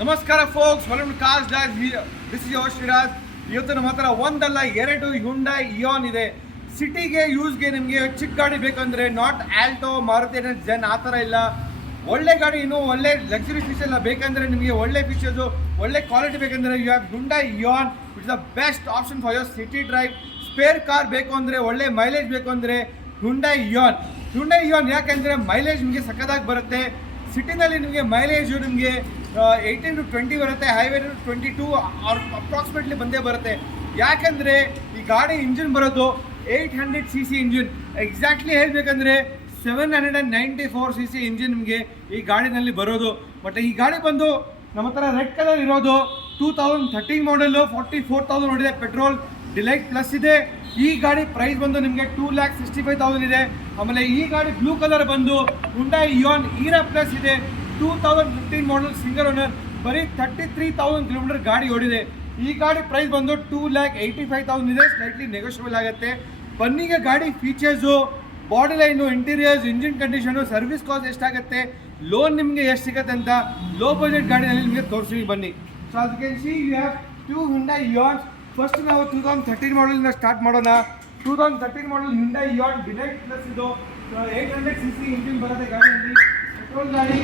ನಮಸ್ಕಾರ folks, welcome to cars drive. This is your Shiraz. ಇವತ್ತು ನಮ್ಮ ಹತ್ರ ಒಂದಲ್ಲ ಎರಡು ಹ್ಯುಂಡೈ ಇಯಾನ್ ಇದೆ. ಸಿಟಿಗೆ ಯೂಸ್ಗೆ ನಿಮಗೆ ಚಿಕ್ಕ ಗಾಡಿ ಬೇಕಂದ್ರೆ ನಾಟ್ ಆಲ್ಟೋ, ಮಾರುತಿ ಜೆನ್ ಆ ಥರ ಇಲ್ಲ. ಒಳ್ಳೆ ಗಾಡಿ, ಇನ್ನೂ ಒಳ್ಳೆ ಲಕ್ಸುರಿ ಫೀಚರ್ ಎಲ್ಲ ಬೇಕಂದ್ರೆ, ನಿಮಗೆ ಒಳ್ಳೆ ಫೀಚರ್ಸು ಒಳ್ಳೆ ಕ್ವಾಲಿಟಿ ಬೇಕಂದ್ರೆ you have Hyundai Eon. It's the best option for your city drive. Spare car ಬೇಕು ಅಂದರೆ, ಒಳ್ಳೆ ಮೈಲೇಜ್ ಬೇಕು ಅಂದರೆ ಹ್ಯುಂಡೈ ಇಯಾನ್. ಹ್ಯುಂಡೈ ಇಯಾನ್ ಯಾಕೆಂದರೆ ಮೈಲೇಜ್ ನಿಮಗೆ ಸಕ್ಕದಾಗಿ ಬರುತ್ತೆ. ಸಿಟಿನಲ್ಲಿ ನಿಮಗೆ ಮೈಲೇಜು ನಿಮಗೆ 18 to 20 ಬರುತ್ತೆ, ಹೈವೇ 22 ಅಪ್ರಾಕ್ಸಿಮೇಟ್ಲಿ ಬಂದೇ ಬರುತ್ತೆ. ಯಾಕೆಂದರೆ ಈ ಗಾಡಿ ಇಂಜಿನ್ ಬರೋದು 800cc ಇಂಜಿನ್. ಎಕ್ಸಾಕ್ಟ್ಲಿ ಹೇಳಬೇಕಂದ್ರೆ 794cc ಇಂಜಿನ್ ನಿಮಗೆ ಈ ಗಾಡಿನಲ್ಲಿ ಬರೋದು. ಬಟ್ ಈ ಗಾಡಿ ಬಂದು ನಮ್ಮ ಹತ್ರ ರೆಡ್ ಕಲರ್ ಇರೋದು 2013 ಮಾಡಲು 44,000 ನೋಡಿದೆ. ಪೆಟ್ರೋಲ್ ಡಿಲೈಟ್ ಪ್ಲಸ್ ಇದೆ. ಈ ಗಾಡಿ ಪ್ರೈಸ್ ಬಂದು ನಿಮಗೆ 2,65,000 ಇದೆ. ಆಮೇಲೆ ಈ ಗಾಡಿ ಬ್ಲೂ ಕಲರ್ ಬಂದು ಹ್ಯುಂಡೈ ಇಯಾನ್ ಈರಾ ಪ್ಲಸ್ ಇದೆ. 2015 ಮಾಡಲ್ ಸಿಂಗಲ್ ಓನರ್, ಬರೀ 33,000 ಕಿಲೋಮೀಟರ್ ಗಾಡಿ ಓಡಿದೆ. ಈ ಗಾಡಿ ಪ್ರೈಸ್ ಬಂದು 2,85,000 ಇದೆ. ಸ್ಲೈಟ್ಲಿ ನೆಗೋಷಿಯಬಲ್ ಆಗುತ್ತೆ. ಬನ್ನಿಗೆ ಗಾಡಿ features, body line, interiors, engine condition, service cost ಎಷ್ಟಾಗುತ್ತೆ, ಲೋನ್ ನಿಮಗೆ ಎಷ್ಟು ಸಿಗುತ್ತೆ ಅಂತ ಲೋ ಬಜೆಟ್ ಗಾಡಿನಲ್ಲಿ ನಿಮಗೆ ತೋರಿಸಿ ಬನ್ನಿ. ಸೊ ಅದು can see you have 2 Hyundai Eons. First ನಾವು 2013 ಮಾಡಲಿಂದ ಸ್ಟಾರ್ಟ್ ಮಾಡೋಣ. 2013 model Hyundai Eon Delight plus ಇದು 800cc ಇಂಜಿನ್ ಬರುತ್ತೆ ಗಾಡಿಯಲ್ಲಿ. ಪೆಟ್ರೋಲ್ ಗಾಡಿ,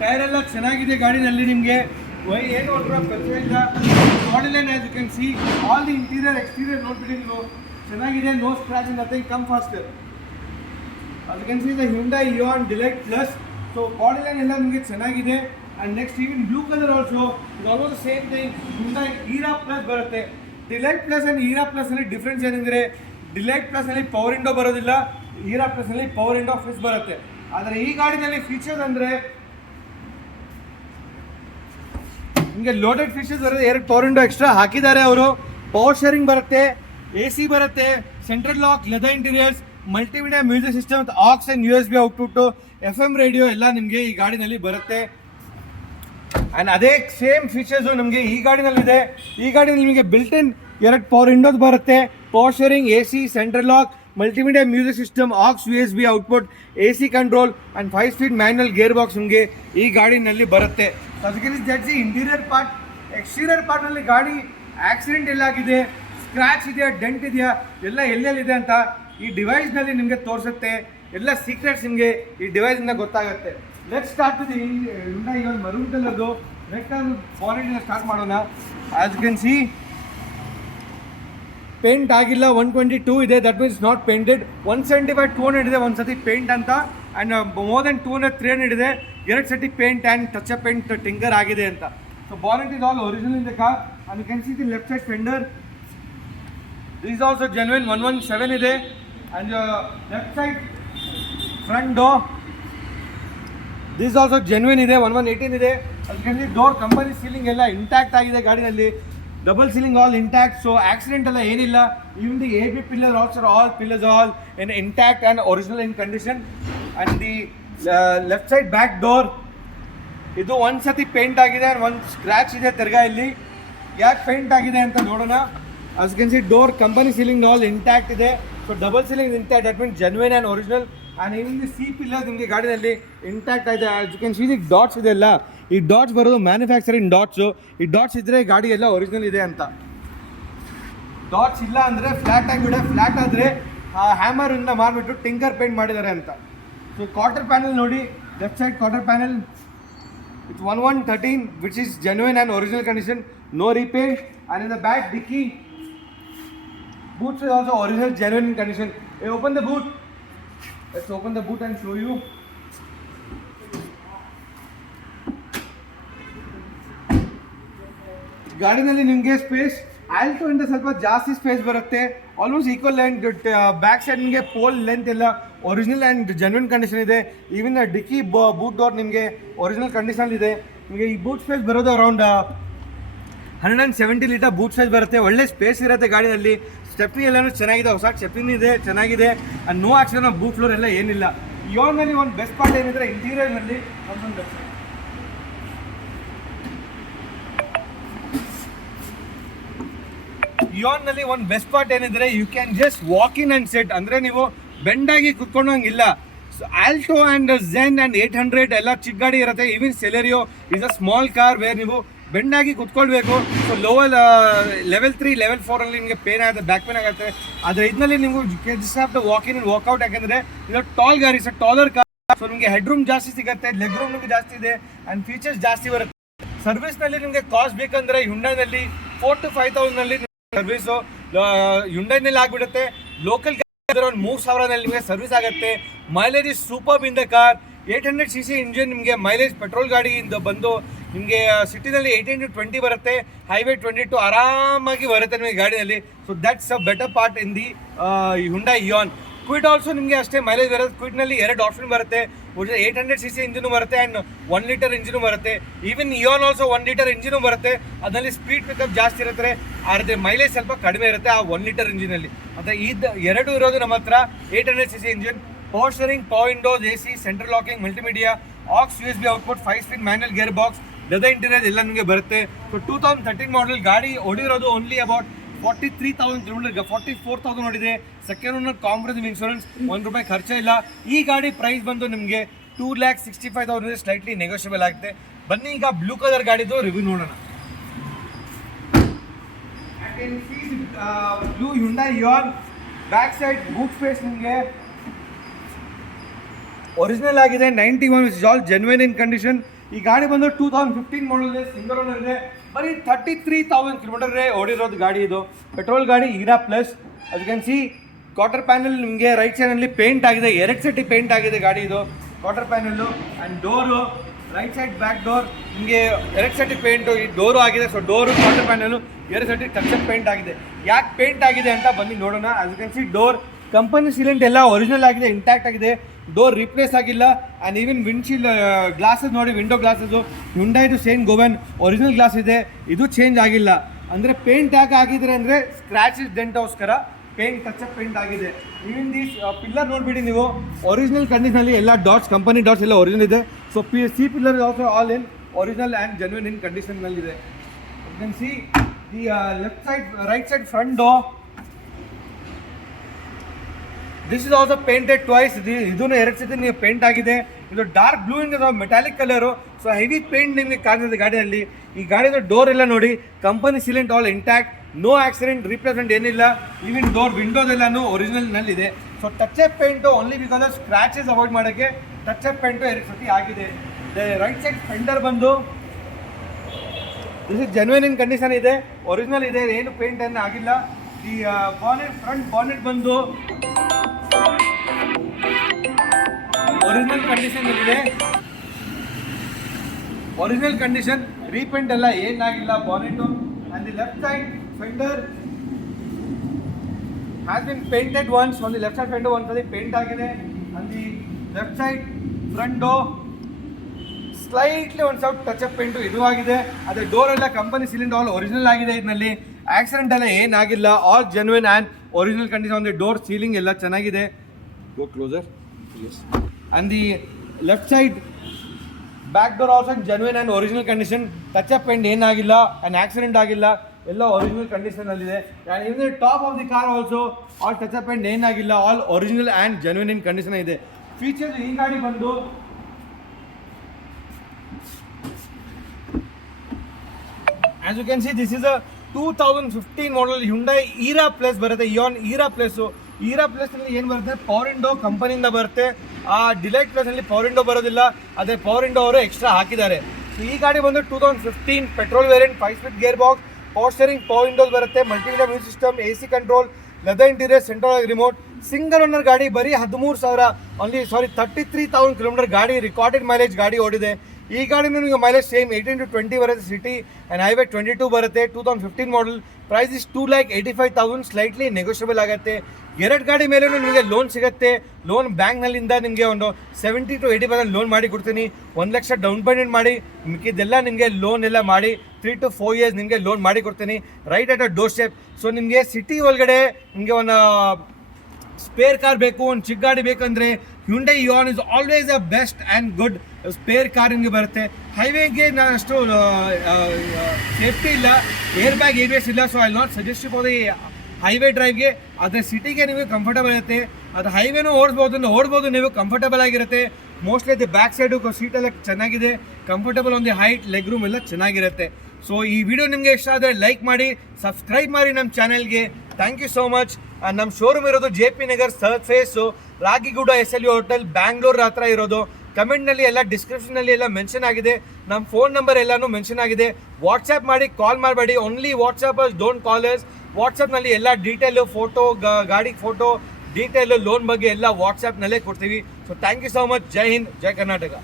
ಟೈರ್ ಎಲ್ಲ ಚೆನ್ನಾಗಿದೆ ಗಾಡಿನಲ್ಲಿ. ನಿಮಗೆ ಏನು ಒಂಥರ ಕೆಲಸ ಇಲ್ಲ. Body line as you can see, all the interior exterior ನೋಡ್ಬಿಟ್ಟು ನೀವು ಚೆನ್ನಾಗಿದೆ. No scratch, nothing, come faster. ಅದು can see the Hyundai Eon Delight plus. So body line ಎಲ್ಲ ನಿಮಗೆ ಚೆನ್ನಾಗಿದೆ. And next even blue colour also ಇದು almost same thing. Hyundai Era plus ಬರುತ್ತೆ. Delight plus and Era ಪ್ಲಸ್ನಲ್ಲಿ difference ಏನೆಂದರೆ, Delight ಪ್ಲಸ್ನಲ್ಲಿ power window ಬರೋದಿಲ್ಲ, ಈರಾ ಪ್ಲಸ್ನಲ್ಲಿ ಪವರ್ ವಿಂಡೋ ಫಿಕ್ಸ್ ಬರುತ್ತೆ. ಆದರೆ ಈ ಗಾಡಿನಲ್ಲಿ ಫೀಚರ್ಸ್ ಅಂದರೆ ನಿಮಗೆ ಲೋಡೆಡ್ ಫೀಚರ್ಸ್ ಬರುತ್ತೆ. 2 ಪವರ್ ವಿಂಡೋ ಎಕ್ಸ್ಟ್ರಾ ಹಾಕಿದ್ದಾರೆ ಅವರು. ಪವರ್ ಶೇರಿಂಗ್ ಬರುತ್ತೆ, AC ಬರುತ್ತೆ, central lock, leather interiors, multimedia music system, aux and USB output, FM radio ಎಲ್ಲ ನಿಮಗೆ ಈ ಗಾಡಿನಲ್ಲಿ ಬರುತ್ತೆ. ಆ್ಯಂಡ್ ಅದೇ ಸೇಮ್ ಫೀಚರ್ಸು ನಮಗೆ ಈ ಗಾಡಿನಲ್ಲಿದೆ. ಈ ಗಾಡಿನಲ್ಲಿ ನಿಮಗೆ ಬಿಲ್ಟ್ ಇನ್ 2 ಪವರ್ ವಿಂಡೋಸ್ ಬರುತ್ತೆ, power steering, AC, central lock, multimedia music system, aux, USB output, AC control and 5 speed manual gear box ನಿಮಗೆ ಈ ಗಾಡಿನಲ್ಲಿ ಬರುತ್ತೆ. ಅದಕ್ಕೆ that's the interior part. Exterior ಪಾರ್ಟ್ನಲ್ಲಿ ಗಾಡಿ ಆಕ್ಸಿಡೆಂಟ್ ಎಲ್ಲಾಗಿದೆ, ಸ್ಕ್ರ್ಯಾಚ್ ಇದೆಯಾ, ಡೆಂಟ್ ಇದೆಯಾ, ಎಲ್ಲ ಎಲ್ಲೆಲ್ಲಿದೆ ಅಂತ ಈ ಡಿವೈಸ್ನಲ್ಲಿ ನಿಮಗೆ ತೋರಿಸುತ್ತೆ. ಎಲ್ಲ ಸೀಕ್ರೆಟ್ಸ್ ನಿಮಗೆ ಈ ಡಿವೈಸಿಂದ ಗೊತ್ತಾಗುತ್ತೆ. Let start with Hyundai Eon maroon ಕಲರ್ದು. ರೆಡ್ ಕಲರ್ ಬಾನೆಟಿಂದ ಸ್ಟಾರ್ಟ್ ಮಾಡೋಣ. As you can see, paint ಆಗಿಲ್ಲ. 122 ಇದೆ, ದಟ್ ಮೀನ್ಸ್ ನಾಟ್ ಪೇಂಟೆಡ್. 175, 200 ಇದೆ ಒಂದು ಸತಿ ಪೇಂಟ್ ಅಂತ. ಆ್ಯಂಡ್ ಮೋರ್ ದೆನ್ 200, 300 ಇದೆ. 2 ಸತಿ paint and touch up paint tinker ಆಗಿದೆ ಅಂತ. So bonnet is all original in the car. And you can see the left side fender, this is also genuine. 117 ಇದೆ. And left side front door, this is also genuine ಇದೆ. 1118 ಇದೆ. ಅದು can see door company sealing ಎಲ್ಲ intact ಆಗಿದೆ ಗಾಡಿನಲ್ಲಿ. Double sealing all intact. So accident ಎಲ್ಲ ಏನಿಲ್ಲ. Even the AB pillar also, all pillars all in intact and original in condition. And the left side back door ಇದು ಒಂದು ಸತಿ paint ಆಗಿದೆ and ಒಂದು ಸ್ಕ್ರ್ಯಾಚ್ ಇದೆ ತಿರ್ಗಾ ಇಲ್ಲಿ. ಯಾಕೆ ಪೇಂಟ್ ಆಗಿದೆ ಅಂತ ನೋಡೋಣ. As can see door company sealing all intact ಇದೆ. So double sealing intact, that means genuine and original. And even the C pillar ನಿಮಗೆ ಗಾಡಿನಲ್ಲಿ ಇಂಟ್ಯಾಕ್ಟ್ ಆಗಿದೆ. As you can see the dots ಇದೆ ಅಲ್ಲ, ಈ ಡಾಟ್ಸ್ ಬರೋದು ಮ್ಯಾನುಫ್ಯಾಕ್ಚರಿಂಗ್ ಡಾಟ್ಸು. ಈ dots ಇದ್ದರೆ ಗಾಡಿ ಎಲ್ಲ ಒರಿಜಿನಲ್ ಇದೆ ಅಂತ. ಡಾಟ್ಸ್ ಇಲ್ಲ ಅಂದರೆ ಫ್ಲ್ಯಾಟ್ ಆಗಿಬಿಡೆ. ಫ್ಲ್ಯಾಟ್ ಆದರೆ ಹ್ಯಾಮರಿಂದ ಮಾಡಿಬಿಟ್ಟು ಟಿಂಕರ್ ಪೇಂಟ್ ಮಾಡಿದ್ದಾರೆ ಅಂತ. ಸೊ ಕ್ವಾರ್ಟರ್ ಪ್ಯಾನಲ್ ನೋಡಿ, left side quarter panel it's 1113 which is genuine and original condition, no repaint. And in the back dickey boots is also original, genuine in condition. Hey, open the boot. Let's open the boot and show you. ಗಾಡಿನಲ್ಲಿ ನಿಮಗೆ space Alto ಇಂದ ಸ್ವಲ್ಪ ಜಾಸ್ತಿ space ಬರುತ್ತೆ. Almost equal length. Back side ನಿಮಗೆ pole length ಎಲ್ಲ original and genuine condition ಇದೆ. Even ಡಿಕ್ಕಿ boot door ನಿಮಗೆ ಒರಿಜಿನಲ್ ಕಂಡೀಷನ್ ಇದೆ. ನಿಮಗೆ ಈ ಬೂಟ್ ಸ್ಪೇಸ್ ಬರೋದು ಅರೌಂಡ್ 170 ಲೀಟರ್ ಬೂಟ್ ಸೈಜ್ ಬರುತ್ತೆ. ಒಳ್ಳೆ ಸ್ಪೇಸ್ ಇರುತ್ತೆ ಗಾಡಿನಲ್ಲಿ. ಸ್ಟೆಪ್ನಿ ಎಲ್ಲನೂ ಚೆನ್ನಾಗಿದೆ, ಹೊಸ ಸ್ಟೆಪ್ನಿ ಇದೆ, ಚೆನ್ನಾಗಿದೆ. And no accident of boot floor ಎಲ್ಲ ಏನಿಲ್ಲ. ಇಯಾನ್ನಲ್ಲಿ ಒಂದು ಬೆಸ್ಟ್ ಪಾರ್ಟ್ ಏನಿದ್ರೆ ಇಂಟೀರಿಯರ್ನಲ್ಲಿ ಒಂದು ಇಯಾನ್ನಲ್ಲಿ ಒಂದು ಬೆಸ್ಟ್ ಪಾರ್ಟ್ ಏನಿದ್ರೆ, you can just walk in and sit. ಅಂದರೆ ನೀವು ಬೆಂಡಾಗಿ ಕುತ್ಕೊಂಡಂಗಿಲ್ಲ. ಆಲ್ಟೋ ಆ್ಯಂಡ್ ಝೆನ್ ಆ್ಯಂಡ್ 800 ಎಲ್ಲ ಚಿಕ್ಕ ಗಾಡಿ ಇರುತ್ತೆ. Even Celerio is a small car where ನೀವು ಬೆಂಡಾಗಿ ಕುತ್ಕೊಳ್ಬೇಕು. ಸೊ ಲೆವೆಲ್ 3 ಲೆವೆಲ್ 4 ಅಲ್ಲಿ ನಿಮಗೆ ಪೇನ್ ಆಗುತ್ತೆ, ಬ್ಯಾಕ್ ಪೇನ್ ಆಗುತ್ತೆ. ಆದರೆ ಇದರಲ್ಲಿ ನೀವು just have to walk in and walk out, ಯಾಕಂದರೆ ಇದು ಟಾಲ್ ಗಾಡಿ, ಇಸ್ ಟಾಲರ್ ಕಾರ್. ಸೊ ನಿಮಗೆ ಹೆಡ್ ರೂಮ್ ಜಾಸ್ತಿ ಸಿಗುತ್ತೆ, ಲೆಗ್ ರೂಮ್ ನಿಮಗೆ ಜಾಸ್ತಿ ಇದೆ ಆ್ಯಂಡ್ ಫೀಚರ್ಸ್ ಜಾಸ್ತಿ ಬರುತ್ತೆ. ಸರ್ವಿಸ್ನಲ್ಲಿ ನಿಮಗೆ ಕಾಸ್ಟ್ ಬೇಕಂದರೆ ಹ್ಯುಂಡೈನಲ್ಲಿ 4,000 to 5,000 ಸರ್ವಿಸು ಹ್ಯುಂಡೈನಲ್ಲಿ ಆಗಿಬಿಡುತ್ತೆ. ಲೋಕಲ್ ಒಂದು 3,000 ನಿಮಗೆ ಸರ್ವಿಸ್ ಆಗುತ್ತೆ. Mileage is super in the car. 800cc engine ನಿಮಗೆ ಮೈಲೇಜ್ ಪೆಟ್ರೋಲ್ ಗಾಡಿಯಿಂದ ಬಂದು ನಿಮಗೆ ಸಿಟಿನಲ್ಲಿ 18 to 20 ಬರುತ್ತೆ, ಹೈವೇ 22 ಆರಾಮಾಗಿ ಬರುತ್ತೆ ನಿಮಗೆ ಗಾಡಿಯಲ್ಲಿ. So that's a better part in the Hyundai Ian. Kwid also ನಿಮಗೆ ಅಷ್ಟೇ ಮೈಲೇಜ್ ಬರುತ್ತೆ. ಕ್ವಿಡ್ನಲ್ಲಿ 2 ಆಪ್ಷನ್ ಬರುತ್ತೆ, 800cc ಇಂಜಿನು ಬರುತ್ತೆ ಆ್ಯಂಡ್ 1 ಲೀಟರ್ ಇಂಜಿನು ಬರುತ್ತೆ. Even Ian also 1 litre engine ಬರುತ್ತೆ. ಅದರಲ್ಲಿ ಸ್ಪೀಡ್ ಪಿಕಪ್ ಜಾಸ್ತಿ ಇರುತ್ತೆ, ಆದರೆ ಮೈಲೇಜ್ ಸ್ವಲ್ಪ ಕಡಿಮೆ ಇರುತ್ತೆ ಆ 1 ಲೀಟರ್ ಇಂಜಿನಲ್ಲಿ. ಮತ್ತು ಎರಡು ಇರೋದು ನಮ್ಮ ಹತ್ರ 800cc engine, power steering, power windows, AC, central locking, multimedia, aux USB output, 5-speed manual gear box, leather interior ಎಲ್ಲ ನಿಮಗೆ ಬರುತ್ತೆ. ಸೊ 2013 ಮಾಡಲ್ ಗಾಡಿ ಓಡಿರೋದು ಓನ್ಲಿ ಅಬೌಟ್ 43,000 ಕಿಲೋಮೀಟರ್, 44,000 ನೋಡಿದೆ. ಸೆಕೆಂಡ್ ಓನರ್, ಕಾಂಪ್ರಹೆನ್ಸಿವ್ ಇನ್ಶೂರೆನ್ಸ್, ₹1 ಖರ್ಚ ಇಲ್ಲ. ಈ ಗಾಡಿ ಪ್ರೈಸ್ ಬಂದು ನಿಮಗೆ 2,65,000 ಸ್ಲೈಟ್ಲಿ ನೆಗೋಷಿಯಬಲ್ ಆಗುತ್ತೆ. ಬನ್ನಿ ಈಗ ಬ್ಲೂ ಕಲರ್ ಗಾಡಿದು ರಿವ್ಯೂ ನೋಡೋಣ. Blue Hyundai Ian back side boot space ನಿಮಗೆ ಒರಿಜಿನಲ್ ಆಗಿದೆ. 91 which is all genuine in condition. ಈ ಗಾಡಿ ಬಂದು 2015 ಮಾಡಲ್ ಇದೆ, ಸಿಂಗಲ್ ಓನರ್ ಇದೆ. ಬರೀ 33,000 ಕಿಲೋಮೀಟರ್ ಓಡಿರೋದು ಗಾಡಿ. ಇದು ಪೆಟ್ರೋಲ್ ಗಾಡಿ, ಇರಾ ಪ್ಲಸ್. ಅದು ಕ್ಯಾನ್ ಸಿ ಕ್ವಾರ್ಟರ್ ಪ್ಯಾನಲ್ ನಿಮಗೆ ರೈಟ್ ಸೈಡಲ್ಲಿ ಪೇಂಟ್ ಆಗಿದೆ, 2 ಸೆಟ್ಟಿ ಪೇಂಟ್ ಆಗಿದೆ ಗಾಡಿ ಇದು quarter panel. And door right side back door ನಿಮಗೆ 2 ಸೆಟ್ಟಿ ಪೇಂಟು ಈ ಡೋರು ಆಗಿದೆ. ಸೊ ಡೋರು ಕ್ವಾರ್ಟರ್ ಪ್ಯಾನಲ್ಲು 2 ಸೆಟ್ಟಿ ಟಚ್ ಪೇಂಟ್ ಆಗಿದೆ. ಯಾಕೆ ಪೇಂಟ್ ಆಗಿದೆ ಅಂತ ಬನ್ನಿ ನೋಡೋಣ. As you can see door company sealant ಎಲ್ಲ ಒರಿಜಿನಲ್ ಆಗಿದೆ, ಇಂಟ್ಯಾಕ್ಟ್ ಆಗಿದೆ, ಡೋರ್ ರಿಪ್ಲೇಸ್ ಆಗಿಲ್ಲ. ಆ್ಯಂಡ್ ಈವನ್ ವಿಂಡ್ಶೀಲ್ಡ್ ಗ್ಲಾಸಸ್ ನೋಡಿ, ವಿಂಡೋ ಗ್ಲಾಸಸ್ಸು ಹ್ಯುಂಡೈದು ಸೇನ್ ಗೋವೆನ್ ಒರಿಜಿನಲ್ ಗ್ಲಾಸ್ ಇದೆ, ಇದು ಚೇಂಜ್ ಆಗಿಲ್ಲ. ಅಂದರೆ ಪೇಂಟ್ ಯಾಕೆ ಆಗಿದ್ರೆ ಅಂದರೆ ಸ್ಕ್ರ್ಯಾಚಸ್ ಡೆಂಟೋಸ್ಕರ ಪೇಂಟ್ ಟಚಪ್ ಪೇಂಟ್ ಆಗಿದೆ. ಈವನ್ ದೀಸ್ ಪಿಲ್ಲರ್ ನೋಡಿಬಿಡಿ ನೀವು, ಒರಿಜಿನಲ್ ಕಂಡೀಷನಲ್ಲಿ ಎಲ್ಲ ಡಾಟ್ಸ್, ಕಂಪನಿ ಡಾಟ್ಸ್ ಎಲ್ಲ ಒರಿಜಿನಲ್ ಇದೆ. So see pillar also all in original and genuine in ಕಂಡೀಷನ್ನಲ್ಲಿದೆ. You can see the left side, right side front door, this is also painted twice. ಇದೂ 2 ಸತಿ ನೀವು ಪೇಂಟ್ ಆಗಿದೆ. ಇದು ಡಾರ್ಕ್ ಬ್ಲೂ ಇಂದ metallic colour. So heavy paint ನಿಮಗೆ ಕಾಣ್ತಿದೆ ಗಾಡಿಯಲ್ಲಿ. ಈ ಗಾಡಿದು ಡೋರ್ ಎಲ್ಲ ನೋಡಿ, company sealant all intact, no accident, replacement ಏನಿಲ್ಲ. ಈವನ್ ಡೋರ್ ವಿಂಡೋಸ್ ಎಲ್ಲನೂ ಒರಿಜಿನಲ್ನಲ್ಲಿದೆ. So touch up paint only because scratches avoid ಮಾಡೋಕ್ಕೆ ಟಚ್ ಅಪ್ ಪೇಂಟು 2 ಸತಿ ಆಗಿದೆ. ರೈಟ್ ಸೈಡ್ ಫೆಂಡರ್ ಬಂದು this is genuine in condition ಇದೆ, ಒರಿಜಿನಲ್ ಇದೆ, ಏನು ಪೇಂಟ್ ಏನು ಆಗಿಲ್ಲ. ಈ ಬಾನೆಟ್, ಫ್ರಂಟ್ ಬಾನೆಟ್ ಬಂದು ಒರಿಜಿನಲ್ ಕಂಡೀಷನ್ನಲ್ಲಿದೆ, ಒರಿಜಿನಲ್ ಕಂಡೀಷನ್, ರೀಪೇಂಟ್ ಎಲ್ಲ ಏನಾಗಿಲ್ಲ ಬಾನೆಟು. And the left side fender has been painted once. ಒಂದು ಲೆಫ್ಟ್ ಸೈಡ್ ಫೆಂಡರ್ ಒಂದ್ಸತಿ ಪೇಂಟ್ ಆಗಿದೆ. And the left side front door slightly ಒಂದು ಸ್ವಲ್ಪ ಟಚ್ ಅಪ್ ಪೇಂಟು ಇದು ಆಗಿದೆ. ಅದೇ ಡೋರ್ ಎಲ್ಲ ಕಂಪನಿ ಸೀಲಿಂಗ್ ಆಲ್ ಒರಿಜಿನಲ್ ಆಗಿದೆ. ಇದರಲ್ಲಿ ಆಕ್ಸಿಡೆಂಟ್ ಎಲ್ಲ ಏನಾಗಿಲ್ಲ, all genuine and original condition. ಒಂದು ಡೋರ್ ಸೀಲಿಂಗ್ ಎಲ್ಲ ಚೆನ್ನಾಗಿದೆ. ಗೋ closer. Yes. And the left side back door also genuine and original condition. Touch up paint ಏನಾಗಿಲ್ಲ, an accident ಆಗಿಲ್ಲ, ಎಲ್ಲ ಒರಿಜಿನಲ್ ಕಂಡೀಷನಲ್ಲಿದೆ. And in the top of the car also all touch up paint ಏನಾಗಿಲ್ಲ, all original and genuine in condition ಇದೆ. Features ಈ ಗಾಡಿ ಬಂದು as you can see this is a 2015 model Hyundai Era Plus ಬರುತ್ತೆ. Ian Era Plus. Era Plus ನಲ್ಲಿ ಏನು ಬರುತ್ತೆ, power window ಕಂಪನಿಯಿಂದ ಬರುತ್ತೆ. ಆ ಡಿಲೈಟ್ ಪ್ಲಸ್ ನಲ್ಲಿ ಪವರ್ ವಿಂಡೋ ಬರೋದಿಲ್ಲ, ಅದೇ ಪವರ್ ವಿಂಡೋ ಅವರು ಎಕ್ಸ್ಟ್ರಾ ಹಾಕಿದ್ದಾರೆ. ಸೊ ಈ ಗಾಡಿ ಬಂದು 2015 petrol variant, 5-speed gear box, power steering, power windows ಬರುತ್ತೆ, multimedia music system, AC control, leather interior, central remote. Single owner ಗಾಡಿ, ಬರೀ 33,000 ಕಿಲೋಮೀಟರ್ ಗಾಡಿ, ರಿಕಾರ್ಡೆಡ್ ಮೈಲೇಜ್ ಗಾಡಿ ಓಡಿದೆ. ಈ ಗಾಡಿ ನಿಮಗೆ ಮೈಲೇಜ್ ಸೇಮ್ 18 to 20 ಬರುತ್ತೆ, ಸಿಟಿ ಆ್ಯಂಡ್ ಹೈವೇ 22 ಬರುತ್ತೆ. 2015 ಮಾಡಲ್, ಪ್ರೈಸ್ ಇಸ್ 2,85,000 ಸ್ಲೈಟ್ಲಿ ನೆಗೋಷಿಯಬಲ್ ಆಗುತ್ತೆ. 2 ಗಾಡಿ ಮೇಲೆ ನಿಮಗೆ ಲೋನ್ ಸಿಗುತ್ತೆ. ಲೋನ್ ಬ್ಯಾಂಕ್ನಲ್ಲಿಂದ ನಿಮಗೆ ಒಂದು 70 to 80% ಲೋನ್ ಮಾಡಿ ಕೊಡ್ತೀನಿ. 1 ಲಕ್ಷ ಡೌನ್ ಪೇಮೆಂಟ್ ಮಾಡಿ ಮಿಕ್ಕಿದ್ದೆಲ್ಲ ನಿಮಗೆ ಲೋನ್ ಎಲ್ಲ ಮಾಡಿ 3 to 4 years ನಿಮಗೆ ಲೋನ್ ಮಾಡಿ ಕೊಡ್ತೀನಿ, right at a door step. So ನಿಮಗೆ ಸಿಟಿ ಒಳಗಡೆ ನಿಮಗೆ ಒಂದು ಸ್ಪೇರ್ ಕಾರ್ ಬೇಕು, ಒಂದು ಚಿಕ್ಕ ಗಾಡಿ ಬೇಕಂದರೆ Hyundai Eon is always a best and good spare car ನಿಮಗೆ ಬರುತ್ತೆ. ಹೈವೇಗೆ ನಾನು ಅಷ್ಟು ಸೇಫ್ಟಿ ಇಲ್ಲ, ಏರ್ ಬ್ಯಾಗ್ ABS ಇಲ್ಲ. So I not suggest for the highway ಡ್ರೈವ್ಗೆ. ಆದರೆ ಸಿಟಿಗೆ ನಿಮಗೆ ಕಂಫರ್ಟಬಲ್ ಇರುತ್ತೆ. ಅದು ಹೈವೇನೂ ಓಡ್ಬೋದು ನೀವು, ಕಂಫರ್ಟಬಲ್ ಆಗಿರುತ್ತೆ. ಮೋಸ್ಟ್ಲಿ ಅದು ಬ್ಯಾಕ್ ಸೈಡು ಸೀಟ್ ಎಲ್ಲ ಚೆನ್ನಾಗಿದೆ, ಕಂಫರ್ಟಬಲ್ ಒಂದು ಹೈಟ್ ಲೆಗ್ ರೂಮ್ ಎಲ್ಲ ಚೆನ್ನಾಗಿರುತ್ತೆ. ಸೊ ಈ ವಿಡಿಯೋ ನಿಮಗೆ ಇಷ್ಟ ಆದರೆ ಲೈಕ್ ಮಾಡಿ, ಸಬ್ಸ್ಕ್ರೈಬ್ ಮಾಡಿ ನಮ್ಮ ಚಾನೆಲ್ಗೆ. Thank you so much. ನಮ್ಮ ಶೋರೂಮ್ ಇರೋದು JP Nagar third phase, Ragigudda SLU hotel, Bangalore ಹತ್ರ ಇರೋದು. ಕಮೆಂಟ್ನಲ್ಲಿ ಎಲ್ಲ ಡಿಸ್ಕ್ರಿಪ್ಷನಲ್ಲಿ ಎಲ್ಲ ಮೆನ್ಷನ್ ಆಗಿದೆ, ನಮ್ಮ ಫೋನ್ ನಂಬರ್ ಎಲ್ಲನೂ ಮೆನ್ಷನ್ ಆಗಿದೆ. ವಾಟ್ಸಪ್ ಮಾಡಿ, ಕಾಲ್ ಮಾಡಬೇಡಿ. Only WhatsAppers, don't callers. ವಾಟ್ಸಪ್ನಲ್ಲಿ ಎಲ್ಲ ಡೀಟೇಲು, ಫೋಟೋ, ಗಾಡಿ ಫೋಟೋ ಡೀಟೇಲು, ಲೋನ್ ಬಗ್ಗೆ ಎಲ್ಲ ವಾಟ್ಸಪ್ನಲ್ಲೇ ಕೊಡ್ತೀವಿ. So thank you so much. Jai Hind, Jai Karnataka.